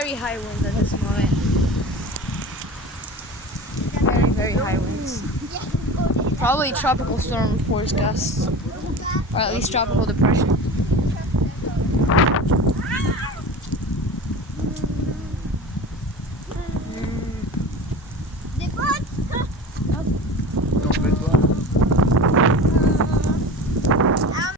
very high winds at this moment. Very, very high winds. Probably tropical storm force gusts, or at least tropical depression.